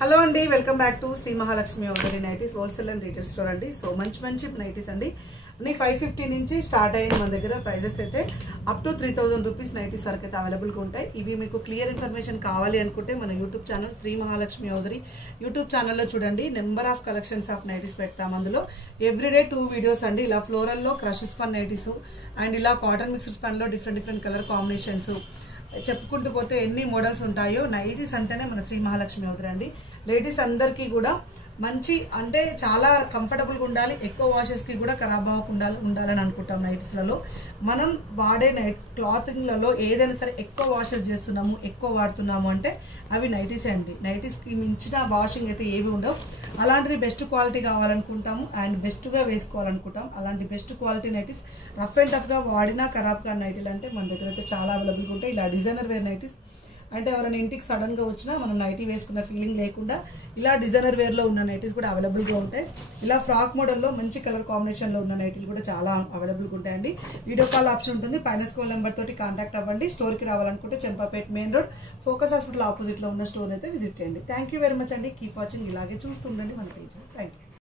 Hello అండి, welcome back to Shri Mahalakshmi only nighties wholesale and retail store అండి. So మంచి nighties అండి. అన్ని 550 నుంచి స్టార్ట్ అయ్యింది. మన దగ్గర ప్రైజెస్ అయితే అప్ టు 3000 రూపీస్ నైటీస్ వరకు అయితే అవైలబుల్గా ఉంటాయి. ఇవి మీకు క్లియర్ ఇన్ఫర్మేషన్ కావాలి అనుకుంటే మన YouTube channel Shri Mahalakshmi Odari YouTube ఛానల్లో చూడండి. Number of collections of nighties పెడతాం. అందులో ఎవ్రీడే 2 వీడియోస్ అండి. ఇలా ఫ్లోరల్లో క్రష్ స్పన్ నైటీస్ అండ్ ఇలా కాటన్ మిక్స్డ్ స్పన్ లో డిఫరెంట్ కలర్ కాంబినేషన్స్ చెప్పుకుంటూ పోతే ఎన్ని మోడల్స్ ఉంటాయో. నైటీస్ అంటేనే మన శ్రీ మహాలక్ష్మి ఓదరి అండి. లేడీస్ అందరికీ కూడా మంచి అంటే చాలా కంఫర్టబుల్గా ఉండాలి, ఎక్కువ వాషెస్కి కూడా ఖరాబ్ అవ్వకుండా ఉండాలని అనుకుంటాం. నైటీస్లలో మనం వాడే క్లాతింగ్లలో ఏదైనా సరే ఎక్కువ వాషెస్ చేస్తున్నాము, ఎక్కువ వాడుతున్నాము అంటే అవి నైటీసే అండి. నైటీస్కి మించిన వాషింగ్ అయితే ఏవి ఉండవు. అలాంటిది బెస్ట్ క్వాలిటీ కావాలనుకుంటాము అండ్ బెస్ట్గా వేసుకోవాలనుకుంటాం. అలాంటి best quality nighties rough and టఫ్గా వాడినా ఖరాబ్ కాని నైటీలు అంటే మన దగ్గర అయితే చాలా అవైలబుల్గా ఉంటాయి. ఇలా డిజైనర్ వేర్ నైటీస్ అంటే ఎవరైనా ఇంటికి సడన్గా వచ్చినా మనం నైటీ వేసుకున్న ఫీలింగ్ లేకుండా ఇలా డిజైనర్ వేర్లో ఉన్న నైటీస్ కూడా అవైలబుల్గా ఉంటాయి. ఇలా ఫ్రాక్ మోడల్లో మంచి కలర్ కాంబినేషన్లో ఉన్న నైటీలు కూడా చాలా అవైలబుల్గా ఉంటాయండి. వీడియో కాల్ ఆప్షన్ ఉంటుంది. పైన స్క్రోల్ నెంబర్ తోటి కాంటాక్ట్ అవ్వండి. స్టోర్కి రావాలనుకుంటే Champapet main road focus hospital ఆపోజిట్లో ఉన్న స్టోర్ అయితే విజిట్ చేయండి. థ్యాంక్ యూ వెరీ మచ్ అండి. Keep watching. ఇలాగే చూస్తుండండి మన పేజ్. Thank you.